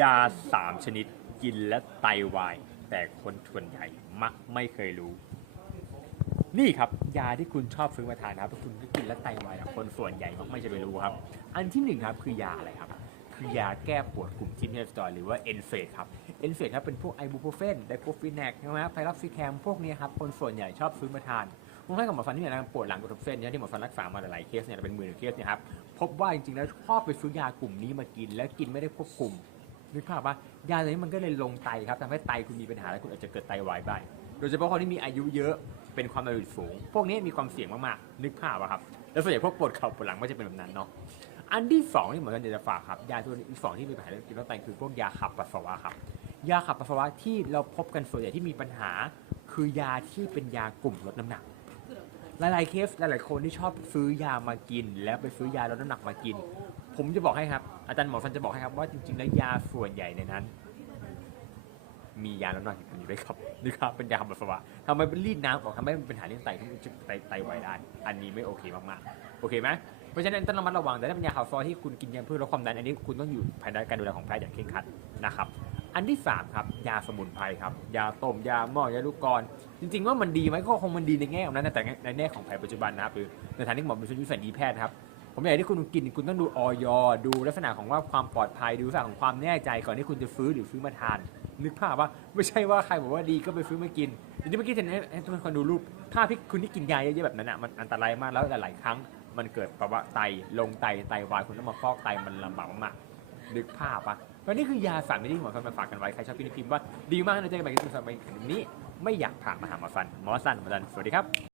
ยาสามชนิดกินและไตวาย แต่คนส่วนใหญ่มักไม่เคยรู้ นี่ครับ ยาที่คุณชอบซื้อมาทานนะครับคุณก็กินและไตวายนะคนส่วนใหญ่มักไม่จะไปรู้ครับ อันที่หนึ่งครับคือยาอะไรครับ คือยาแก้ปวดกลุ่มทิมเนสตอยหรือว่าเอนเฟดครับเอนเฟดครับเป็นพวกไอบูโปรเฟนไดโคฟินแนกใช่ไหมครับไพรักซิแคมพวกนี้ครับคนส่วนใหญ่ชอบซื้อมาทานผมให้กับหมอฟันที่มีอาการปวดหลังกระทบเส้นเนี่ยที่หมอฟันรักษามาหลายๆเคสเนี่ยเป็นหมื่นเคสเนี่ยครับพบว่าจริงๆแล้วชอบไปซื้อยากลุ่มนี้มากิน แล้วกินไม่ได้ควบคุม นึกภาพว่ายาตัวนี้มันก็เลยลงไตครับทำให้ไตคุณมีปัญหาและคุณอาจจะเกิดไตวายได้โดยเฉพาะคนที่มีอายุเยอะเป็นความดันโลหิตสูง พวกนี้มีความเสี่ยงมากๆนึกภาพอะครับแล้วส่วนใหญ่พวกปวดเข่าปวดหลังไม่จะเป็นแบบนั้นเนาะอันที่สองที่เหมือนกันจะฝากครับยาตัวที่สองที่มีปัญหาเรื่องกินแล้วไตคือพวกยาขับปัสสาวะครับยาขับปัสสาวะที่เราพบกันส่วนใหญ่ที่มีปัญหา คือยาที่เป็นยากลุ่มลดน้ำหนักหลายๆเคสหลายๆคนที่ชอบซื้อยามากิน แล้วไปซื้อยาลดน้ำหนักมากิน ผมจะบอกให้ครับ อาจารย์หมอฟันจะบอกให้ครับว่าจริงๆแล้วยาส่วนใหญ่ในนั้น มียาลดน้ำหนักอยู่ด้วยครับนี่ครับเป็นยาขับปัสสาวะทำไมเป็นรีดน้ำออกทำให้มันเป็นปัญหาเรื่องไตทำให้ไตไตวายได้อันนี้ไม่โอเคมากๆโอเคไหมเพราะฉะนั้นต้องระมัดระวังแต่ถ้าเป็นยาข่าวซอยที่คุณกินยาเพื่อลดความดันอันนี้คุณต้องอยู่ภายใต้การดูแลของแพทย์อย่างเคร่งครัดนะครับอันที่สามครับยาสมุนไพรครับยาต้มยาหม้อยาลูกกรอจริงๆว่ามันดีไหมก็คงมันดีในแง่ของนั้นนะแต่ในแง่ของแพทย์ปัจจุบันนะครับหรือในฐานะที่หมอเป็นวิสัยดีแพทย์นะครับ ผมอยากที่คุณกินคุณต้องดูออยดูลักษณะของว่าความปลอดภัยดูลักษณะของความแน่ใจก่อนที่คุณจะซื้อหรือซื้อมาทาน นึกภาพว่าไม่ใช่ว่าใครบอกว่าดีก็ไปซื้อมากินอย่างที่เมื่อกี้เห็นให้ทุกคนดูรูปภาพที่คุณที่กินยาเยอะๆแบบนั้นอะมันอันตรายมากแล้วหลายๆครั้ง มันเกิดภาวะไตลงไตไตวายคุณต้องมาฟอกไตมันลำบากมากนึกภาพปะเพราะนี่คือยาสามชนิดที่หมอฟันมาฝากกันไว้ใครชอบพิมพ์พิมพ์ว่าดีมากนะเจ๊กันไปกินสำหรับวันนี้ไม่อยากผ่านมาหาหมอฟันหมอสันหมอสันสวัสดีครับ